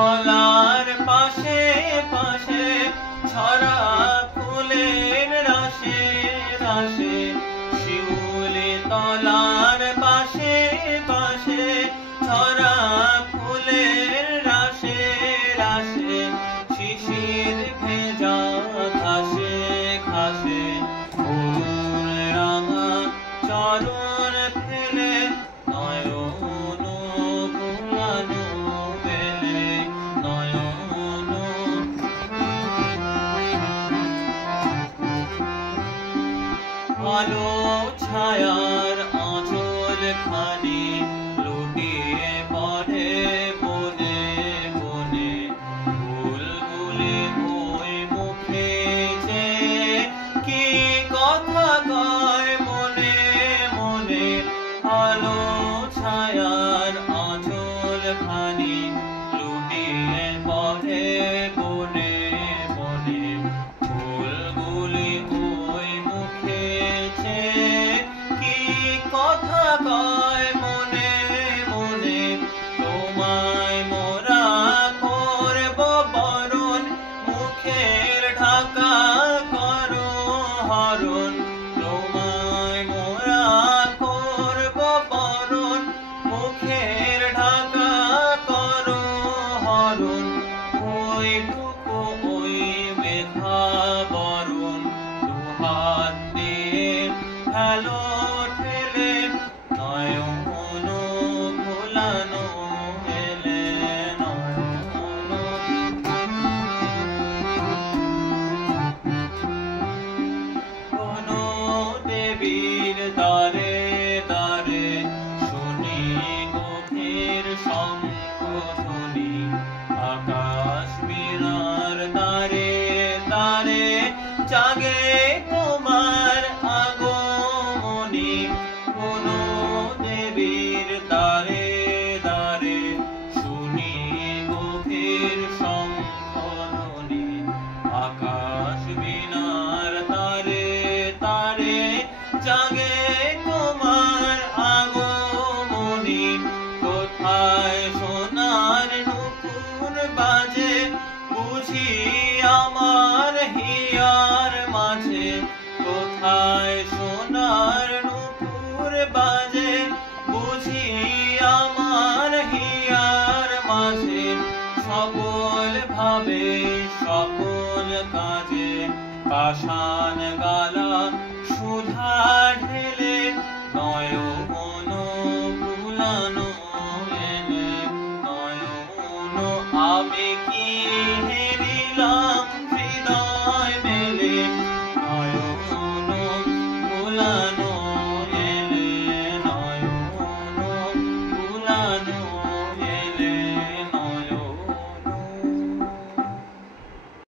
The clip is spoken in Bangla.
তলার পাশে পাশে ছড়া ফুলের রাশে রাশে, শিউলি তলার পাশে পাশে ছড়া ফুলের রাশে রাশে, শিশির ভেজা ঘাসে ঘাসে অরুণ রাঙা চরণ ফেলে নয়ন ভুলানো বেলে নয়ন। আলো ছায়ার আঁচল খানি লুটিয়ে পড়ে বনে বনে, বুলবুলি ওই মুখে যে কি কথা কয় মনে মনে। আলো ছায়ার আঁচল খানি লুটিয়ে পড়ে বনে বনে, বুলবুলি ওই মুখে যে কি কথা কয় মনে মনে। তোমায় মোরা করব বরণ, মুখের ঢাকা করো হরণ। তোমায় মোরা করব বরণ, মুখের ঢাকা করো হরণ। ওইটুকু ওই মেঘা বরণ, দুহাত দিয়ে ফেলো ঠেলে নয়ন ভুলানো মেলে নয়ন। কোন দেবীর দ্বারে দ্বারে শুনি গভীর শঙ্খধ্বনি, আকাশ বীণার দ্বারে দ্বারে জাগে তোমার আগমনী। কোন দেবীর দ্বারে দ্বারে শুনি গভীর শঙ্খধ্বনি, আকাশ বীণার তারে তারে জাগে তোমার আগমনী। কোথায় সোনার নুপুর বাজে বুঝি আমার হিয়ার মাঝে, কোথায় সোনার নুপুর বাজে বুঝি আমার হিয়ার মাঝে। সকল ভাবে সকল কাজে পাষাণ গালা সুধা ঢেলে নয়ন ভুলানো